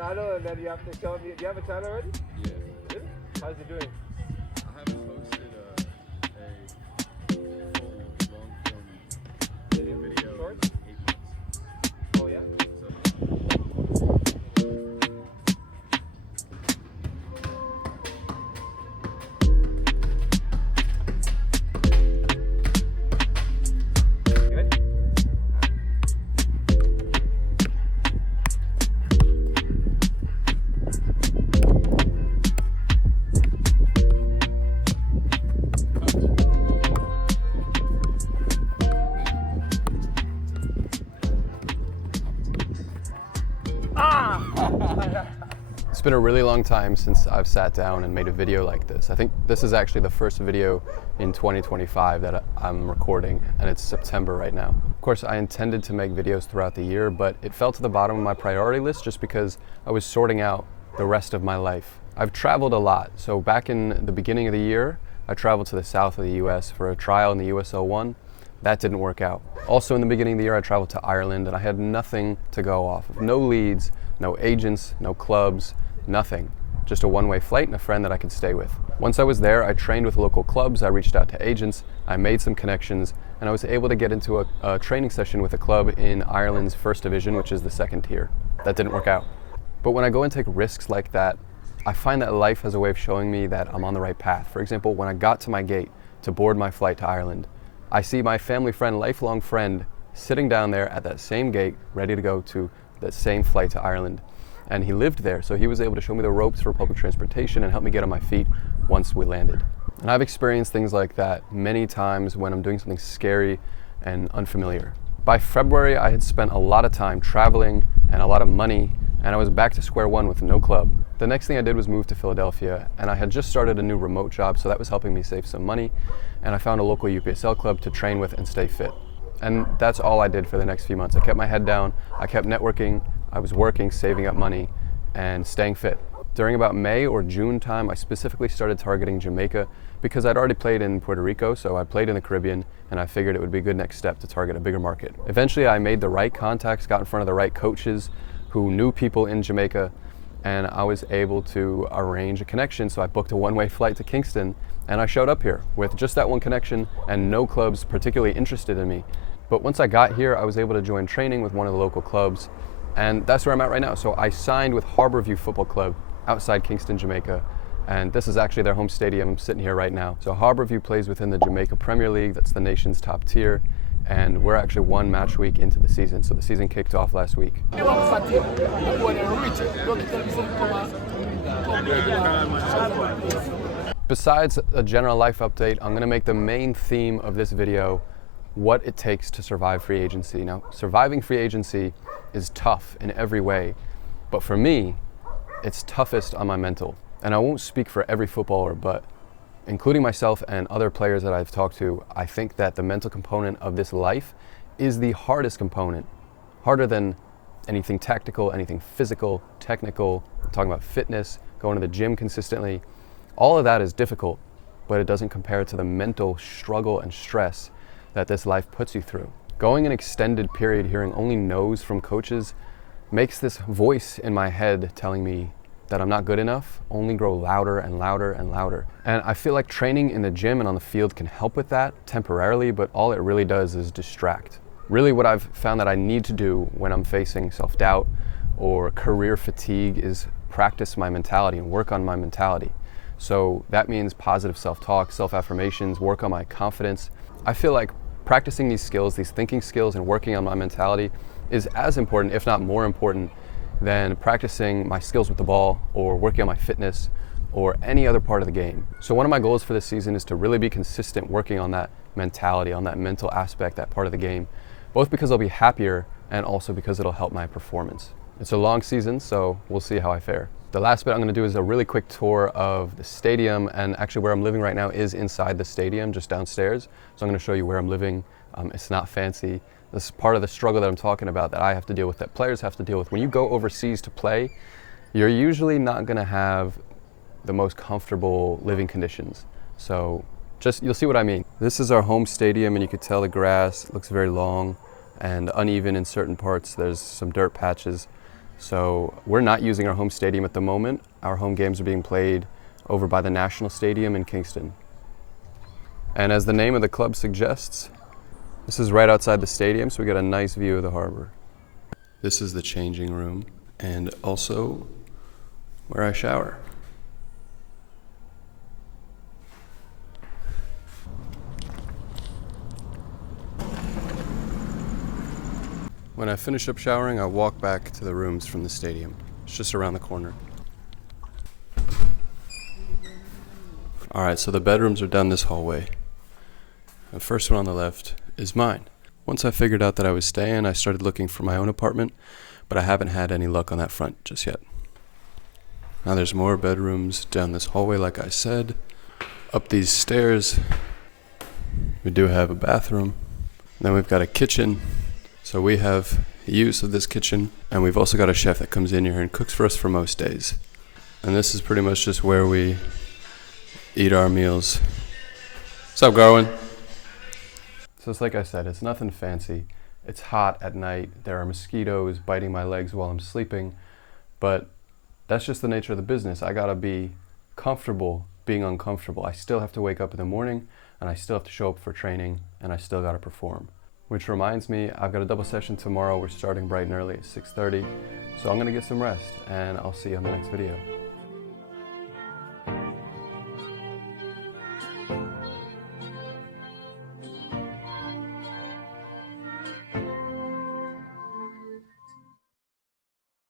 channel and then you have to show me. Do you have a channel already? Yeah. Really? How's it doing? I haven't posted a full long form video Shorts? in 8 months. Oh yeah? It's been a really long time since I've sat down and made a video like this. I think this is actually the first video in 2025 that I'm recording, and it's September right now. Of course, I intended to make videos throughout the year, but it fell to the bottom of my priority list just because I was sorting out the rest of my life. I've traveled a lot. So back in the beginning of the year, I traveled to the south of the US for a trial in the USL1. That didn't work out. Also in the beginning of the year, I traveled to Ireland and I had nothing to go off of. No leads, no agents, no clubs, nothing. Just a one-way flight and a friend that I could stay with. Once I was there, I trained with local clubs, I reached out to agents, I made some connections, and I was able to get into a training session with a club in Ireland's first division, which is the second tier. That didn't work out. But when I go and take risks like that, I find that life has a way of showing me that I'm on the right path. For example, when I got to my gate to board my flight to Ireland, I see my family friend, lifelong friend, sitting down there at that same gate, ready to go to that same flight to Ireland. And he lived there, so he was able to show me the ropes for public transportation and help me get on my feet once we landed. And I've experienced things like that many times when I'm doing something scary and unfamiliar. By February, I had spent a lot of time traveling and a lot of money, and I was back to square one with no club. The next thing I did was move to Philadelphia, and I had just started a new remote job, so that was helping me save some money, and I found a local UPSL club to train with and stay fit. And that's all I did for the next few months. I kept my head down, I kept networking, I was working, saving up money, and staying fit. During about May or June time, I specifically started targeting Jamaica because I'd already played in Puerto Rico, so I played in the Caribbean, and I figured it would be a good next step to target a bigger market. Eventually, I made the right contacts, got in front of the right coaches who knew people in Jamaica, and I was able to arrange a connection, so I booked a one-way flight to Kingston, and I showed up here with just that one connection and no clubs particularly interested in me. But once I got here, I was able to join training with one of the local clubs, and that's where I'm at right now. So I signed with Harbour Football Club outside Kingston, Jamaica, and this is actually their home stadium. I'm sitting here right now. So Harbour plays within the Jamaica Premier League, that's the nation's top tier, and we're actually one match week into the season, so the season kicked off last week. Besides a general life update, I'm going to make the main theme of this video what it takes to survive free agency. Now, surviving free agency is tough in every way, but for me, it's toughest on my mental. And I won't speak for every footballer, but including myself and other players that I've talked to, I think that the mental component of this life is the hardest component, harder than anything tactical, anything physical, technical, talking about fitness, going to the gym consistently. All of that is difficult, but it doesn't compare to the mental struggle and stress that this life puts you through. Going an extended period hearing only no's from coaches makes this voice in my head telling me that I'm not good enough only grow louder and louder and louder. And I feel like training in the gym and on the field can help with that temporarily, but all it really does is distract. Really what I've found that I need to do when I'm facing self-doubt or career fatigue is practice my mentality and work on my mentality. So that means positive self-talk, self-affirmations, work on my confidence. I feel like practicing these skills, these thinking skills, and working on my mentality is as important, if not more important, than practicing my skills with the ball or working on my fitness or any other part of the game. So one of my goals for this season is to really be consistent working on that mentality, on that mental aspect, that part of the game, both because I'll be happier and also because it'll help my performance. It's a long season, so we'll see how I fare. The last bit I'm going to do is a really quick tour of the stadium, and actually where I'm living right now is inside the stadium, just downstairs. So I'm going to show you where I'm living. It's not fancy. This is part of the struggle that I'm talking about that I have to deal with, that players have to deal with. When you go overseas to play, you're usually not going to have the most comfortable living conditions. So you'll see what I mean. This is our home stadium, and you could tell the grass looks very long and uneven in certain parts. There's some dirt patches. So we're not using our home stadium at the moment. Our home games are being played over by the National Stadium in Kingston. And as the name of the club suggests, this is right outside the stadium, so we get a nice view of the harbor. This is the changing room and also where I shower. When I finish up showering, I walk back to the rooms from the stadium. It's just around the corner. All right, so the bedrooms are down this hallway. The first one on the left is mine. Once I figured out that I was staying, I started looking for my own apartment, but I haven't had any luck on that front just yet. Now there's more bedrooms down this hallway, like I said. Up these stairs, we do have a bathroom. Then we've got a kitchen. So we have use of this kitchen, and we've also got a chef that comes in here and cooks for us for most days. And this is pretty much just where we eat our meals. What's up, Garwin? So it's like I said, it's nothing fancy. It's hot at night. There are mosquitoes biting my legs while I'm sleeping, but that's just the nature of the business. I gotta be comfortable being uncomfortable. I still have to wake up in the morning, and I still have to show up for training, and I still gotta perform. Which reminds me, I've got a double session tomorrow. We're starting bright and early at 6:30. So I'm gonna get some rest, and I'll see you on the next video.